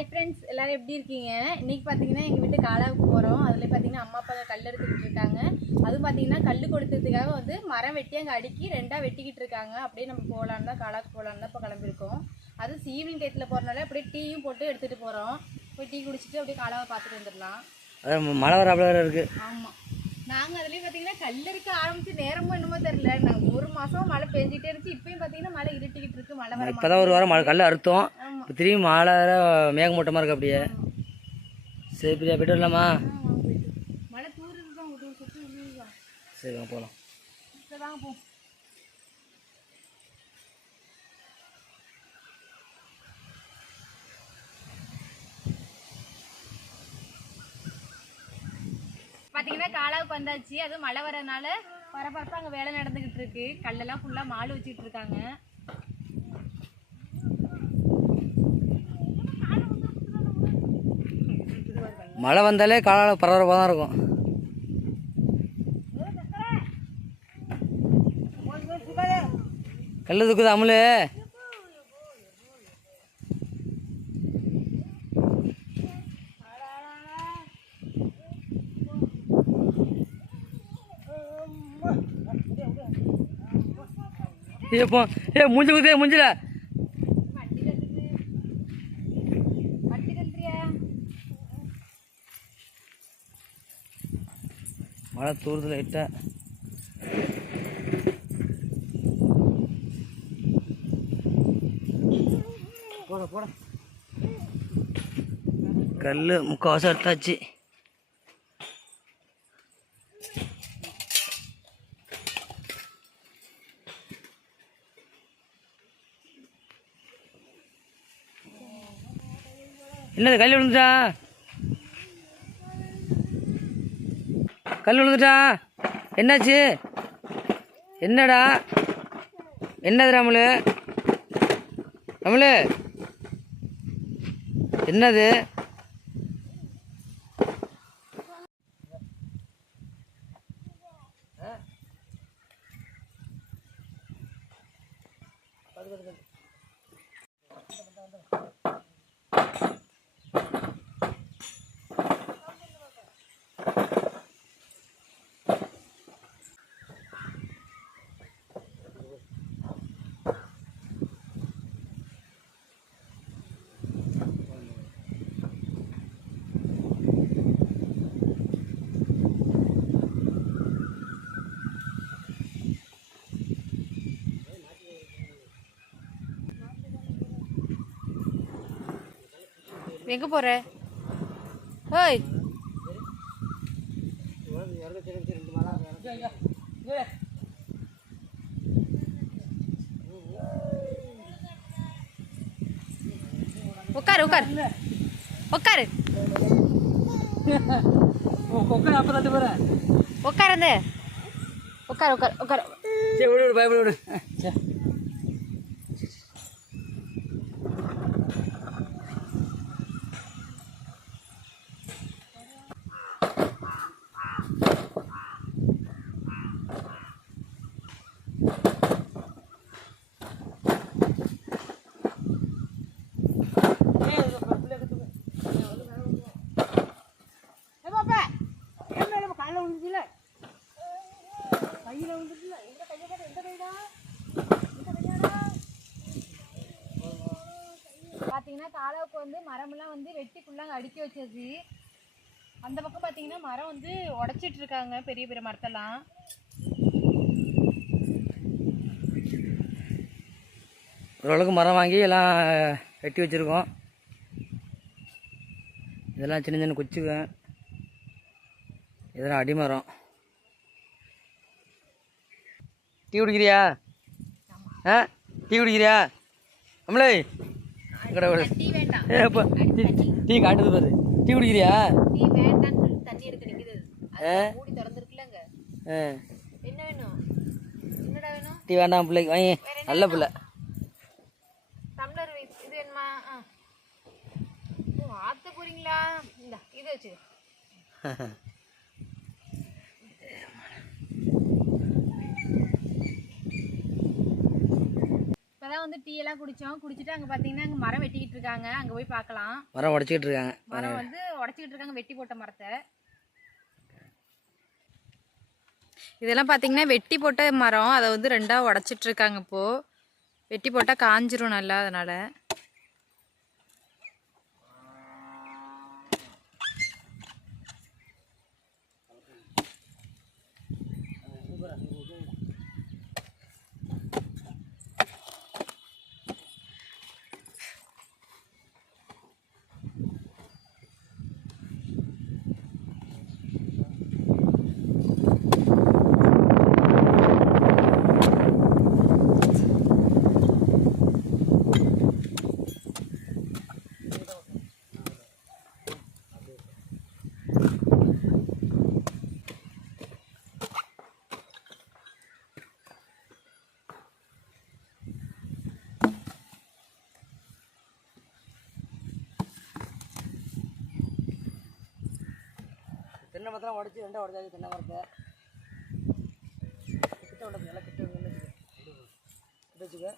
Hi friends, எல்லாரும் எப்படி இருக்கீங்க? இன்னைக்கு பார்த்தீங்கன்னா எங்கள் வீட்டு காலாவுக்கு போகிறோம். அதில் பார்த்தீங்கன்னா அம்மா அப்பா கல் எடுத்துக்கிட்டு இருக்காங்க. அதுவும் பார்த்தீங்கன்னா கல் கொடுத்ததுக்காக வந்து மரம் வெட்டி அங்கே அடுக்கி ரெண்டாக வெட்டிக்கிட்டு இருக்காங்க. அப்படியே நம்ம போகலான்னு தான், காலாவுக்கு போகலான்னு தான் இப்போ கிளம்பியிருக்கோம். அதுவும் ஈவினிங் டயத்தில் போகிறனால அப்படியே டீயும் போட்டு எடுத்துகிட்டு போகிறோம். போய் டீ குடிச்சிட்டு அப்படியே காலாவை பார்த்துட்டு வந்துடலாம். மழை வர அப்படியே இருக்குது. ஆமாம், நாங்கள் அதுலேயும் பார்த்தீங்கன்னா கல் இருக்க ஆரம்பிச்சு நேரமும் என்னமோ தெரியல. நாங்கள் ஒரு மாதம் மழை பெஞ்சிட்டே இருந்துச்சு. இப்பயும் பார்த்தீங்கன்னா மழை இருட்டிக்கிட்டு இருக்கு. மழை வர இப்போ தான் ஒரு வாரம் மழை கல் அறுத்தோம். இப்போ திரும்பி மழை மேகமூட்டமாக இருக்கு அப்படியே. சரி பிரியா, போய்ட்டு வரலாமா? மழை தூருது தான், ஒரு சுற்றி விழுதுதான். சரி வாங்க போகலாம். சரி வாங்க போ. பார்த்தீங்கன்னா காலாவுக்கு வந்தாச்சு. அதுவும் மழை வரனால பரபரப்பாக அங்கே வேலை நடந்துக்கிட்டு இருக்கு. கல்லெல்லாம் ஃபுல்லாக மாடு வச்சுட்டு இருக்காங்க. மழை வந்தாலே காலால் பரபரப்பாக தான் இருக்கும். கல் தூக்குது அமுலு. மூஞ்சி குதே மூஞ்சில மழை தூரத்தில் லைட்டா. போட போட கல் முக்கால்வாசி எடுத்தாச்சு. என்னது கல் விழுந்துட்டா? கல் விழுந்துட்டா? என்னாச்சு? என்னடா? என்னது ராமுலு? ராமுலு என்னது? எங்கே போகிற? ஓய், உட்காரு உட்காரு உட்காரு உட்காரு உட்காரு உட்காரு உட்காரு. சரி விடு விடு, பயப்பட விடு. பார்த்தீங்கன்னா காலாவுக்கு வந்து மரமெல்லாம் வந்து வெட்டி ஃபுல்லாக அடுக்கி வச்சாச்சு. அந்த பக்கம் பார்த்தீங்கன்னா மரம் வந்து உடச்சிட்டு இருக்காங்க, பெரிய பெரிய மரத்தெல்லாம். ஓரளவுக்கு மரம் வாங்கி எல்லாம் வெட்டி வச்சுருக்கோம். இதெல்லாம் சின்ன சின்ன குச்சிங்க, இதெல்லாம் அடிமரம். டீ குடிக்கிறியா? ஆ டீ குடிக்கிறியா அம்மளே? டீ வேண்டாம், டீ காட்டுது பாரு. டீ குடிக்கிறியா? டீ வேண்டாம்னு சொல்லி தண்ணி எடுக்க நிற்குது. மூடி திறந்துருக்குல்லங்க. என்ன வேணும்? என்னடா வேணும்? டீ வேண்டாம் பிள்ளைக்கு வாங்கி. நல்ல பிள்ளை. டம்ளர் இது வேணுமா? ஆற்ற போறீங்களா? இந்த இது வச்சு இப்பதான் வந்து டீ எல்லாம் குடிச்சோம். குடிச்சிட்டு அங்க பாத்தீங்கன்னா அங்க மரம் வெட்டிக்கிட்டு இருக்காங்க. அங்க போய் பார்க்கலாம். மரம் உடச்சிக்கிட்டு இருக்காங்க. மரம் வந்து உடைச்சிக்கிட்டு இருக்காங்க, வெட்டி போட்ட மரத்தை. இதெல்லாம் பாத்தீங்கன்னா வெட்டி போட்ட மரம், அதை வந்து ரெண்டா உடைச்சிட்டு இருக்காங்க. இப்போ வெட்டி போட்டா காஞ்சிரும் நல்லா, அதனால. தென்னை மரத்தெல்லாம் உடச்சி ரெண்டாக உடச்சாச்சு. தென்னை மரத்தை கிட்ட உடச்சு நல்லா கிட்ட வச்சுக்க.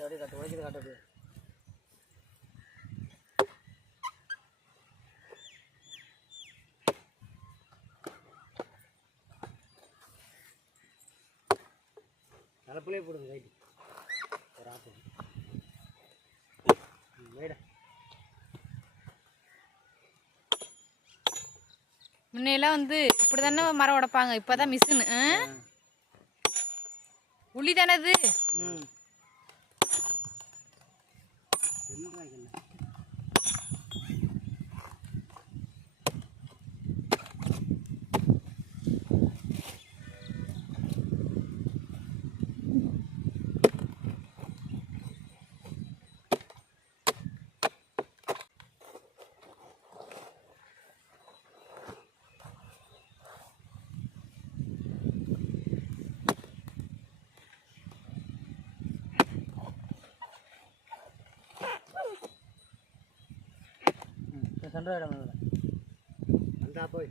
அப்படியே காட்டு, உடைக்கிறது காட்டு. அப்படியே நிலப்புலேயே போடுங்க ரைட்டு. ஒரு ஆட்டு மேட முன்னையெல்லாம் வந்து இப்படி தானே மரம் உடைப்பாங்க. இப்போதான் மிஷின். உளி தானே அது. சண்டை இடம் அந்த போய்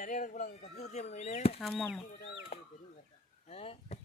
நிறைய இடத்துல கத்தி ஊற்றி மயிலே. ஆமாம். தெரியும்.